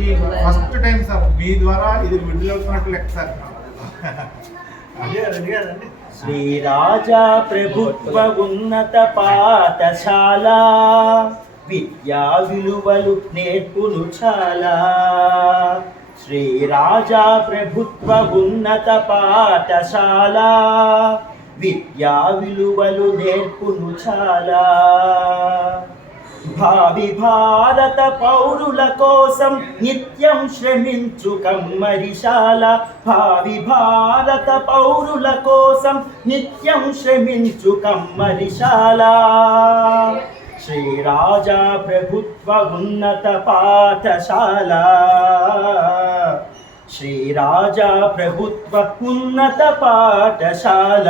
ఈ first time sir మీ ద్వారా ఇది విడుదలవుతున్నట్టు లెక్క సార్. శ్రీ రాజా ప్రభుత్వ ఉన్నత పాఠశాల విద్యా విలువలు నేర్పును చాలా. శ్రీ రాజా ప్రభుత్వ ఉన్నత పాఠశాల విద్యా విలువలు నేర్పును చాలా. భావి భారత పౌరుల కోసం నిత్యం శ్రమించు కమ్మరిశాల. భావి భారత పౌరుల కోసం నిత్యం శ్రమించు కమ్మరిశాల. శ్రీరాజా ప్రభుత్వ ఉన్నత పాఠశాల. శ్రీరాజా ప్రభుత్వ ఉన్నత పాఠశాల.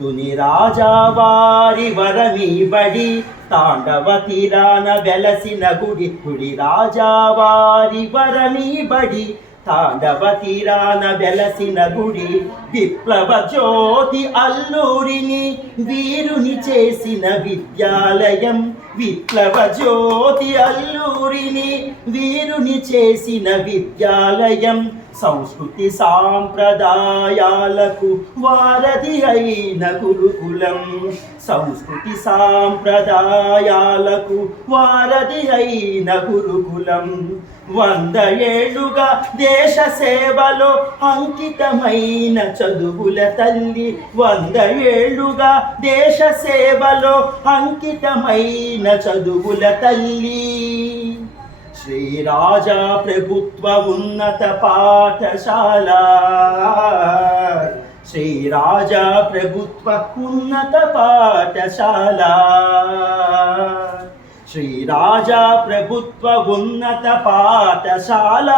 తుని రాజా వారి వరమీబడి తాండవ తీరాన వెలసిన గుడి గుడి రాజా వారి వరమీబడి తాండవ తీరాన వెలసిన గుడి విప్లవ జ్యోతి అల్లూరిని వీరుని చేసిన విద్యాలయం విప్లవ జ్యోతి అల్లూరిని వీరుని చేసిన విద్యాలయం సంస్కృతి సాంప్రదాయాలకు వారధి అయిన గురుకులం. సంస్కృతి సాంప్రదాయాలకు వారధి అయిన గురుకులం. వంద ఏళ్ళుగా దేశ సేవలో అంకితమైన చదువుల తల్లి. వంద ఏళ్ళుగా దేశ సేవలో అంకితమైన చదువుల తల్లి. శ్రీరాజా ప్రభుత్వ ఉన్నత పాఠశాల. శ్రీరాజా ప్రభుత్వ ఉన్నత పాఠశాల. శ్రీరాజా ప్రభుత్వ ఉన్నత పాఠశాల.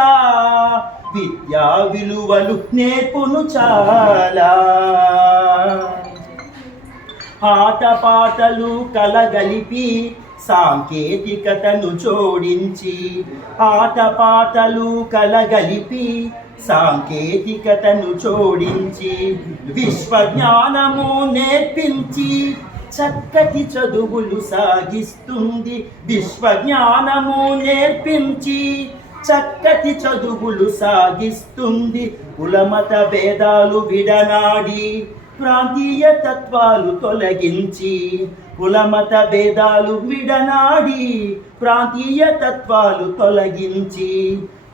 విద్యా విలువలు నేర్పును చాలా. ఆటపాటలు కలగలిపి సాంకేతికతను జోడించి ఆటపాటలు కలగలిపి సాంకేతికతను జోడించి విశ్వజ్ఞానము నేర్పించి చక్కటి చదువులు సాగిస్తుంది. విశ్వజ్ఞానము నేర్పించి చక్కటి చదువులు సాగిస్తుంది. కులమత భేదాలు విడనాడి ప్రాంతీయ తత్వాలు తొలగించి కులమత భేదాలు విడనాడి ప్రాంతీయ తత్వాలు తొలగించి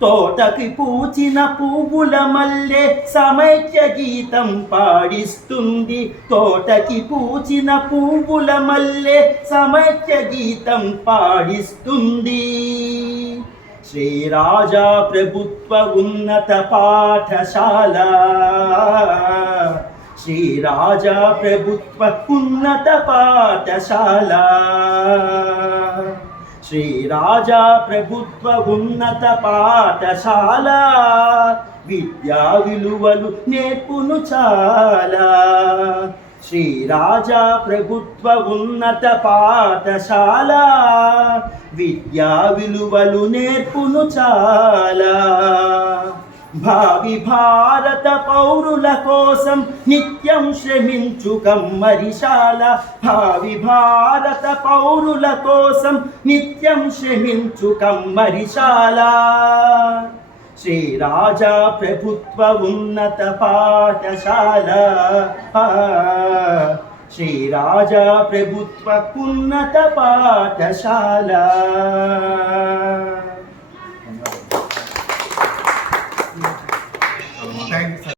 తోటకి పూచిన పువ్వుల మల్లె సమైక్య గీతం పాడిస్తుంది. తోటకి పూచిన పువ్వుల మల్లె సమైక్య గీతం పాడిస్తుంది. శ్రీ రాజా ప్రభుత్వ ఉన్నత పాఠశాల శ్రీ రాజా ప్రభుత్వ ఉన్నత పాఠశాల. శ్రీ రాజా ప్రభుత్వ ఉన్నత పాఠశాల. విద్యా విలువలు నేర్పును చాలా. శ్రీ రాజా ప్రభుత్వ ఉన్నత పాఠశాల. విద్యా విలువలు నేర్పును చాలా. భావి భారత పౌరుల కోసం నిత్యం శ్రమించు కమ్మరిశాల. భావి భారత పౌరుల కోసం నిత్యం శ్రమించు కమ్మరిశాల. శ్రీ రాజా ప్రభుత్వ ఉన్నత పాఠశాల. శ్రీ రాజా ప్రభుత్వ ఉన్నత పాఠశాల.